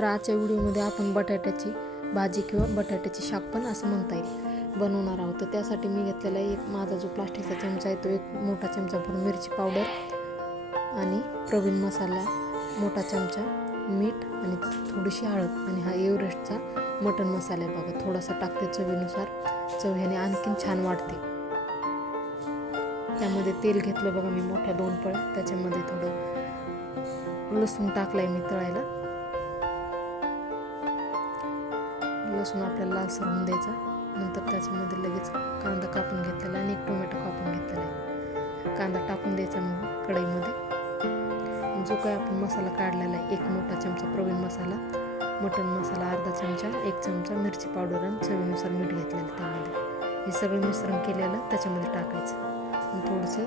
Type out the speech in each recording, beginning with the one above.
तर आजच्या व्हिडिओमध्ये आपण बटाट्याची भाजी किंवा बटाट्याची शाक पण असं म्हणता येईल बनवणार आहोत. तर त्यासाठी मी घेतलेला एक माझा जो प्लास्टिकचा चमचा आहे तो एक मोठा चमचा भरून मिरची पावडर आणि प्रवीण मसाला मोठा चमचा मीठ आणि थोडीशी हळद आणि हा एव्हरेस्टचा मटन मसाला आहे बघा थोडासा टाकते चवीनुसार. चव ह्याने आणखीन छान वाटते त्यामध्ये तेल घेतलं बघा मी मोठ्या दोन पळ्या त्याच्यामध्ये थोडं लसूण टाकलं आहे मी तळायला. लसूण आपल्याला लालसर होऊन द्यायचा. नंतर त्याच्यामध्ये लगेच कांदा कापून घेतलेला आणि एक टोमॅटो कापून घेतलेला आहे. कांदा टाकून द्यायचा मग कढईमध्ये. जो काय आपण मसाला काढलेला आहे एक मोठा चमचा प्रवीण मसाला मटन मसाला अर्धा चमचा एक चमचा मिरची पावडर आणि चवीनुसार मीठ घेतलेलं त्यामध्ये. हे सगळं मिश्रण केलेलं त्याच्यामध्ये टाकायचं. आणि थोडंसं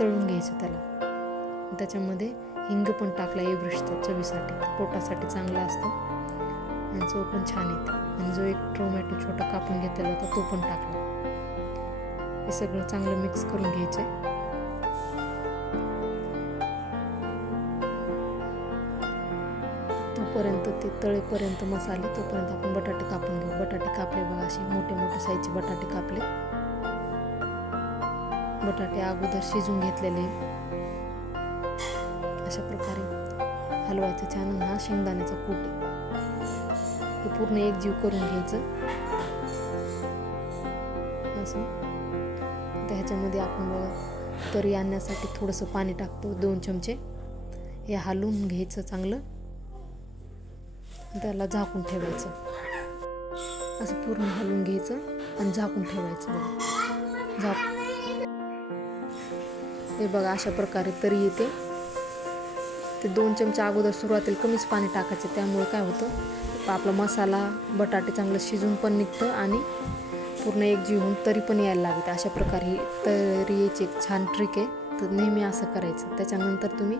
तळून घ्यायचं त्याला. त्याच्यामध्ये हिंग पण टाकला एव्हरेस्टचा चवीसाठी. पोटासाठी चांगला असतो. आणि चव पण छान येते. आणि जो एक टोमॅटो छोटा कापून घेतलेला होता तो पण टाकला. हे सगळं चांगलं मिक्स करून घ्यायचं आहे तोपर्यंत ते तळेपर्यंत मसाले तोपर्यंत आपण बटाटे कापून घेऊ. बटाटे कापले बघा असे मोठे मोठे साईजचे बटाटे कापले. बटाटे अगोदर शिजून घेतलेले. अशा प्रकारे हलवायचं छान हा शेंगदाण्याचा कूट हे पूर्ण एक जीव करून घ्यायचं. असं. तर ह्याच्यामध्ये आपण बघा तरी आणण्यासाठी थोडंसं पाणी टाकतो दोन चमचे. हे हलवून घ्यायचं चांगलं. त्याला झाकून ठेवायचं. असं पूर्ण हलवून घ्यायचं आणि झाकून ठेवायचं बघा. झाक. हे बघा अशा प्रकारे तरी येते. ते दोन चमचे अगोदर सुरुवातीला कमीच पाणी टाकायचं त्यामुळे काय होतं आपला मसाला बटाटे चांगलं शिजून पण निघतं आणि पूर्ण एकजीव होऊन तरी पण यायला लागते. अशा प्रकारे ही तरी याची एक छान ट्रिक आहे. तर नेहमी असं करायचं. त्याच्यानंतर तुम्ही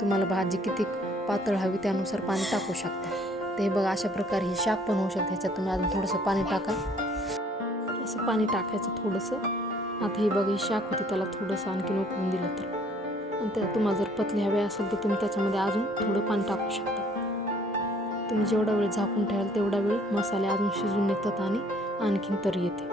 तुम्हाला भाजी किती पातळ हवी त्यानुसार पाणी टाकू शकता. ते बघा अशा प्रकारे ही शाक पण होऊ शकते. ह्याच्यात तुम्ही अजून थोडंसं पाणी टाका. असं पाणी टाकायचं थोडंसं. आता ही बघा ही शाक होती त्याला थोडंसं आणखीन उकळून दिलं तर. तर तुम्हाला जर पतली हवे असेल तर तुम्ही त्याच्यामध्ये अजून थोडं पाणी टाकू शकता. तुम्ही जेवढा वेळ झाकून ठेवाल तेवढा वेळ मसाले अजून शिजून येतात आणि आणखीन तरी येते.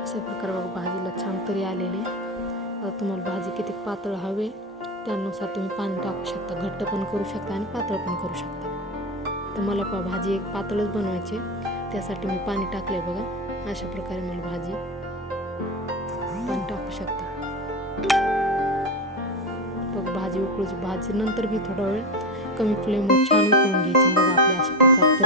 अशा प्रकारे बघा भाजीला छान तरी आलेली आता तुम्हाला भाजी किती पातळ हवे त्यानुसार तुम्ही पाणी टाकू शकता. घट्ट पण करू शकता आणि पातळ पण करू शकता. तर मला पा भाजी एक पातळच बनवायची त्यासाठी मी पाणी टाकले बघा. अशा प्रकारे मला भाजी पाणी टाकू शकता. बघ भाजी उकळूच भाजी नंतर मी थोडा वेळ कमी फ्लेमवर छान उकळून घ्यायची. बघा आपल्या अशा प्रकारे